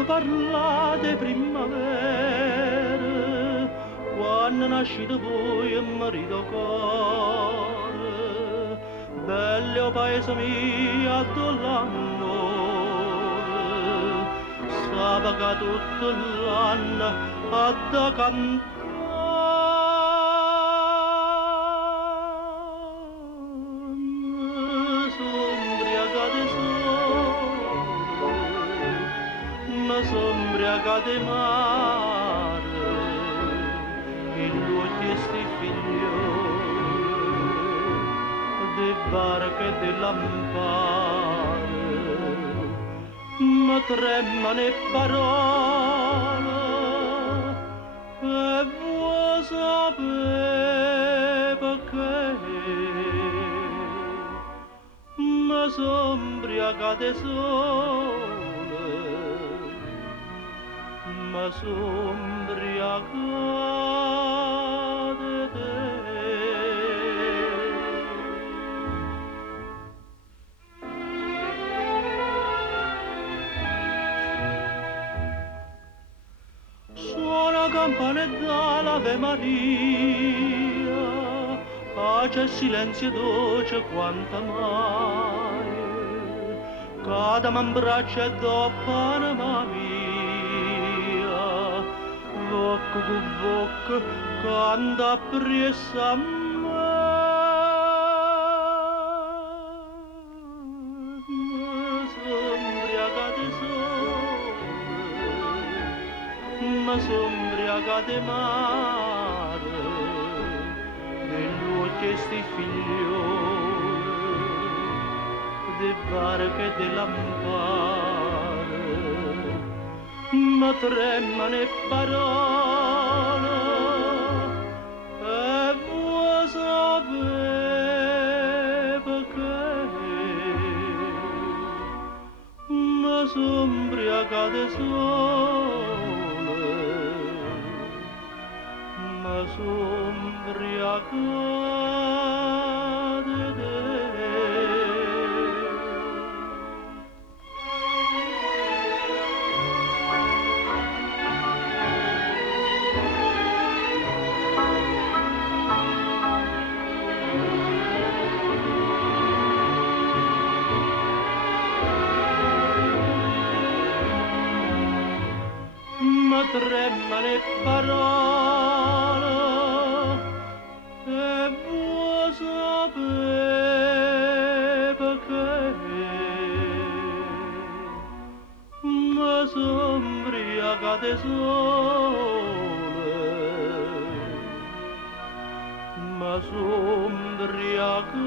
mi parla di primavera, quando nascite voi e marito cuore, bello paese mio, l'amore, sabaga tutto l'anno a da cantare. S'ubriaca di sole, ma s'ubriaca di mare, e lui sti figlioli di barche e di lampare, ma tremano le parole e vuoi sapere perché. Ma s'ubriaca di sole, ma s'ubriaca di te. Suona campanetta l'Ave Maria, pace e silenzio dolce quanta mai, cada m'abbraccia e dopo anima mia, vocca con vocca canta appresso a me. S'ubriaca di sole, ma s'ubriaca di mare, nell'occhio sti figlioli di barche e di lampare, ma tremano le parole e vuoi sapere perché. Ma s'ubriaca di sole, ma s'ubriaca di te. Ma tremano le parole e vuoi sapere perché. Ma s'ubriaca di sole, ma s'ubriaca